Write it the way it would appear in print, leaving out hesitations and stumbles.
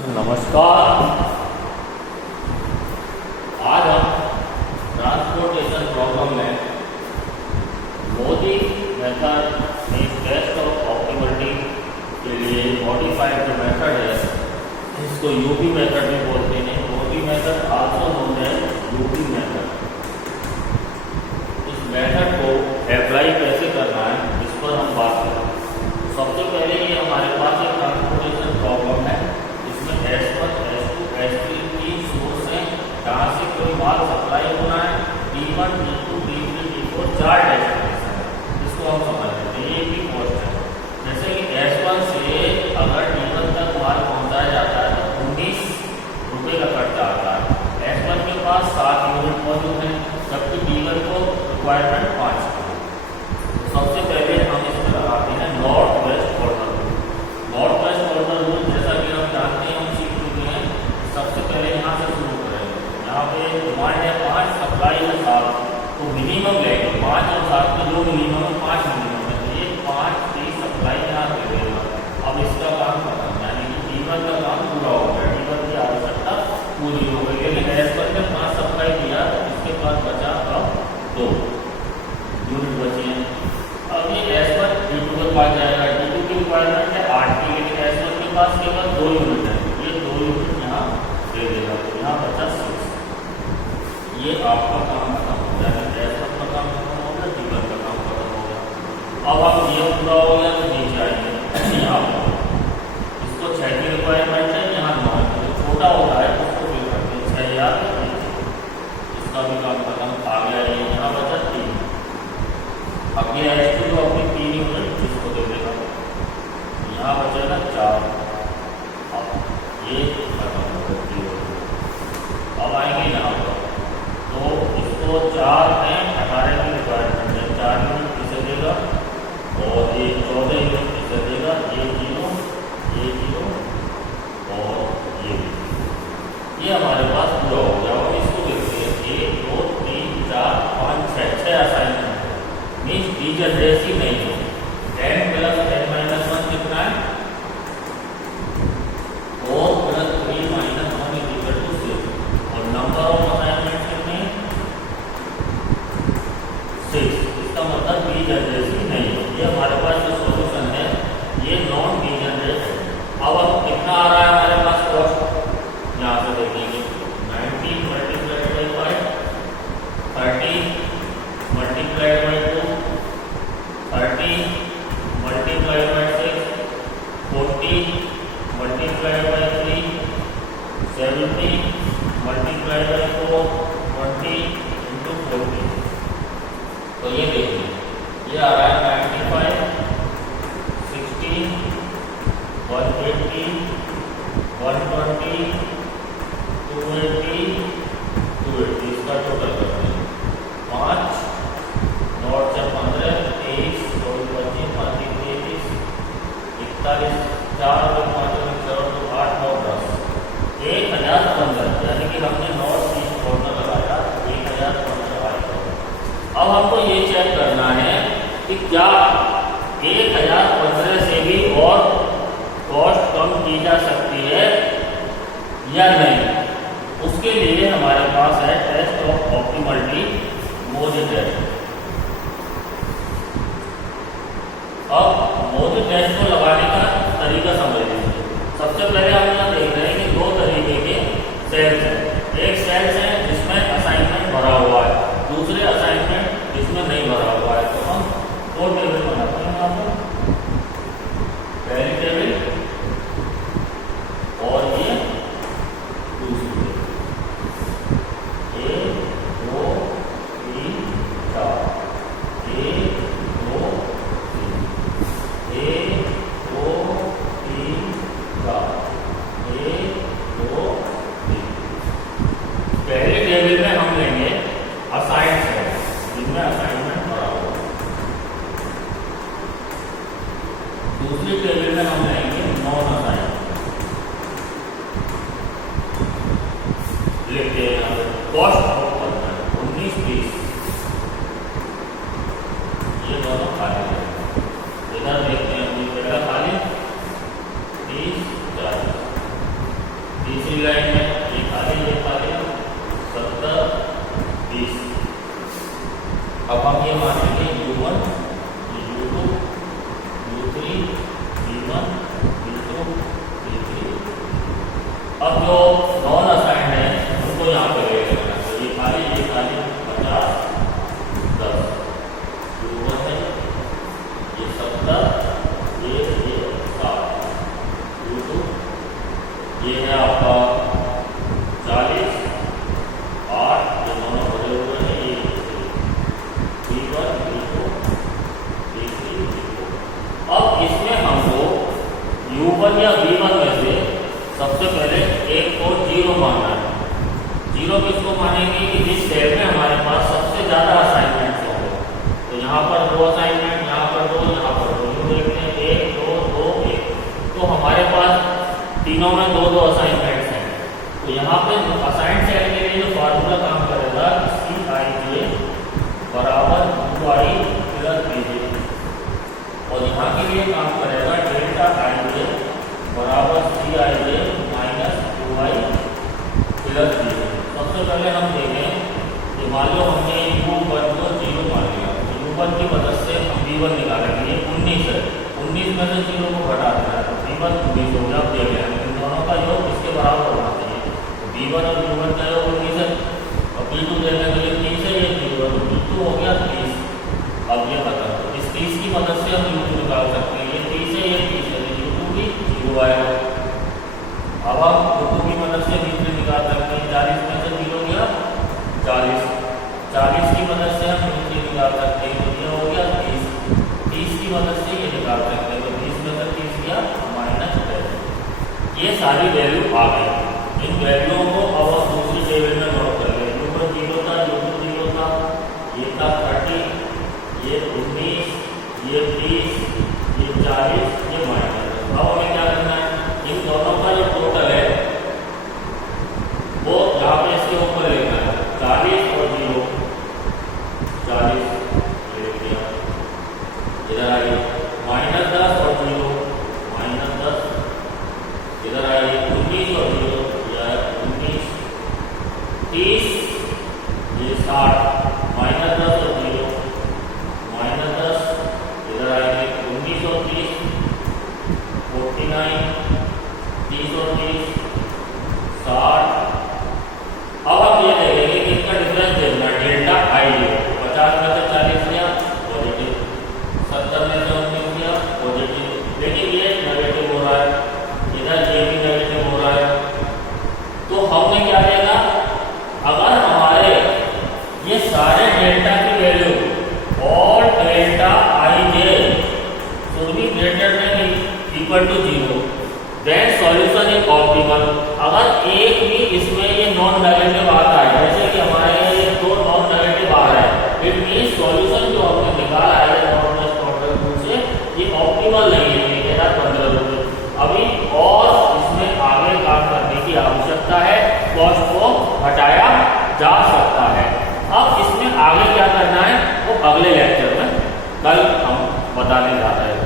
नमस्कार। आज हम ट्रांसपोर्टेशन प्रॉब्लम में MODI method is test of optimality के लिए मॉडिफाइड जो मेथड है इसको यूपी मेथड भी बोलते हैं। MODI method also known as UP method. इस मेथड को अप्लाई कैसे करना है इस पर हम बात करें। सबसे पहले ये हमारे पास एक ट्रांसपोर्टेशन प्रॉब्लम है। S1, S2, S3 तीन सोर्स हैं जहाँ से कोई माल सप्लाई होना है। D1, D2, D3, D4 चार डेस्टिनेशन है। इसको हम समझ लेते हैं। ये भी पोस्ट है। जैसे कि S1 से अगर D1 तक माल पहुँचाया जाता है तो 19 रुपये का खर्चा आता है। S1 के पास 7 यूनिट मौजूद हैं जबकि D1 को रिक्वायरमेंट 5 है। सबसे पहले हम इसमें लगाते हैं north west corner rule. North west corner rule जैसा कि हम जानते हैं, हम सीख चुके हैं। सबसे पहले यहाँ से शुरू करेंगे। यहाँ पे डिमांड है 5, सप्लाई है 7, तो मिनिमम लेंगे 5 और 7 में जो मिनिमम है 5 मिनिमम है, तो ये 5 की सप्लाई यहाँ दे देगा। अब इसका काम खत्म, यानी कि D1 का काम पूरा हो गया। D1 की आवश्यकता पूरी हो गई। लेकिन S1 ने 5 सप्लाई दिया, इसके पास बचा अब 2 यूनिट बची हैं। अब ये S1 D2 के पास जाएगा। D2 की रिक्वायरमेंट है 8 की, लेकिन S1 के पास केवल 2 यूनिट है, ये 2 यूनिट यहाँ दे देगा, तो यहाँ बचा 6। ये आपका काम खत्म हो गया। S1 का काम खत्म हो गया, D1 का काम खत्म हो गया। अब आप ये पूरा हो गया तो नीचे आएंगे। यहाँ इसको 6 की रिक्वायरमेंट है, यहाँ 9 है, तो छोटा होता है उसको फिल करते हैं 6 या इसका भी काम खत्म। आ गया ये, यहाँ बचा 3। अब ये S2 जो अपनी 3 यूनिट इसको दे देगा, यहाँ बचेगा 4। अब ये खत्म हो गया। अब आएंगे यहाँ पर, तो इसको 4 में 18 की रिक्वायरमेंट है, 4 यूनिट इसे देगा और ये 14 यूनिट इसे देगा। ये 0 और ये हमारे पास पूरा हो गया। और इसको देखते हैं 1 2 3 4 5 6 असाइनमेंट मीन्स डीजनरेसी नहीं है। 10 + 10 - 1 कितना है? 4 + 3 - 1 = 6। और नंबर ऑफ असाइनमेंट कितने हैं? 6। इसका मतलब डीजनरेसी नहीं है। ये हमारे पास जो सॉल्यूशन है ये नॉन डीजनरेट है। अब कितना आ रहा है हमारे पास कॉस्ट? यहाँ से देखेंगे 19 × 5 30 × 2 30 × 6 40 × 3 70 × 4 20 × 40। तो ये देखिए ये आ रहा है 95 60 180 120 280 280। इसका टोटल करते हैं 5 9 से 15 23 2 25 5 23 41 4 2 5 2 8 9 10 1015। यानी कि हमने नॉर्थ ईस्ट कॉर्नर लगाया 1015 आएगा। अब हमको ये चेक करना है कि क्या 1015 से भी और कॉस्ट कम की जा सकती है या नहीं। उसके लिए हमारे पास है test of optimality, MODI test. अब मोदी टेस्ट को लगाने का तरीका समझ लीजिए। सबसे पहले हम यहाँ देख रहे हैं कि 2 तरीके के सेल्स हैं। एक सेल्स है जिसमें असाइनमेंट भरा हुआ है, दूसरे असाइनमेंट जिसमें नहीं भरा हुआ है। तो हम 2 टेबल बनाते हैं यहाँ पर। पहली टेबल और ये दूसरी टेबल। 1 2 3 4 1 2 3 1 2 3 4 1 2 3। पहली टेबल में हम लेंगे असाइन्ड सेल्स जिनमें असाइनमेंट भरा हुआ है। दूसरी टेबल में हम लेंगे नॉन असाइन्ड। लिखते हैं यहाँ पर कॉस्ट ऑफ वर्क 19 20। ये दोनों खाली है। इधर देखते हैं पहला खाली 30 40। तीसरी लाइन में ये खाली 70 20। अब हम ये मानेंगे U1 U2 U3 V1 V2 V3। अब जो नॉन असाइंड है उनको यहाँ पे ले लेना। तो ये खाली 50 10 U1 है, ये 70, ये 60 U2, ये है आपका 40 8, ये दोनों भरे हुए हैं, ये V1 V2 V3 V4। अब इसमें हमको U1 या V1 में से सबसे पहले एक को 0 मानना है। 0 किसको मानेंगे कि जिस सेल में हमारे पास सबसे ज्यादा असाइनमेंट्स होंगे। तो यहाँ पर 2 असाइनमेंट, यहाँ पर 2, यहाँ पर 2, यूँ देखते हैं 1 2 2 1। तो हमारे पास तीनों में 2 असाइनमेंट्स हैं। तो यहाँ पे असाइंड सेल के लिए जो फार्मूला काम करेगा Cij बराबर UI प्लस Bj, और यहाँ के लिए काम करेगा डेल्टा Ij बराबर Cij minus UI plus Bj। सबसे पहले हम देखें कि मान लो हमने U1 को 0 मान लिया। U1 की मदद से हम V1 निकालेंगे। ये 19 है, 19 में से 0 को घटा देना है तो V1 19 हो गया। अब देख लें इन दोनों का योग इसके बराबर होना चाहिए। तो V1 और U1 का योग 19 है, और V2 देखने के लिए 30 है, ये 0 तो V2 हो गया 30। अब ये बता इस 30 की मदद से हम U2 निकाल सकते हैं। ये 30 है, ये 30 है, तो U2 भी 0 आएगा। अब हम U2 की मदद से V3 निकाल सकते हैं। 40 में से 0 गया 40, 40 की मदद से हम V3 निकाल सकते हैं। तो ये हो गया 30, 30 की मदद से ये निकाल सकते हैं। तो 20 में से 30 गया -10। ये सारी वैल्यू आ गई। इन वैल्यूओं को अब हम दूसरी टेबल में नोट कर लें। U1 0 था, U2 0 था, ये था 30, ये 19, ये 30, ये 40, ये -10। अब हमें क्या करना है, इन दोनों का जो टोटल है वो यहाँ पे इसके ऊपर लिखना है। 40 और 0, 40 लिख दिया। इधर आइए -10 और 0 -10, इधर आइए 19 और 0 19, 30, ये 60 -10 और 0 -10, इधर आएंगे 19 और 30 49, 30 और 30 60। अब आप ये देखेंगे कि इनका डिफरेंस देखना है डेल्टा Ij। 50 में से 40 गया पॉजिटिव, 70 में से 19 गया पॉजिटिव, लेकिन ये नेगेटिव हो रहा है, इधर ये भी नेगेटिव हो रहा है। तो हमने क्या देखा, अगर हमारे ये सारे डेल्टा की वैल्यू और delta Ij should be greater than equal to 0, then solution is optimal. अगर एक भी इसमें ये नॉन नेगेटिव आता है, जैसे कि हमारे ये 2 नॉन नेगेटिव आ रहा है, इट मींस सॉल्यूशन जो हमने निकाला है नॉर्मल प्रोडक्ट रूल से ये ऑप्टिमल नहीं है। 15 रुपये अभी और इसमें आगे काम करने की आवश्यकता है, कॉस्ट को घटाया जा सकता है। अब इसमें आगे क्या करना है वो अगले लेक्चर में कल हम बताने जा रहे हैं।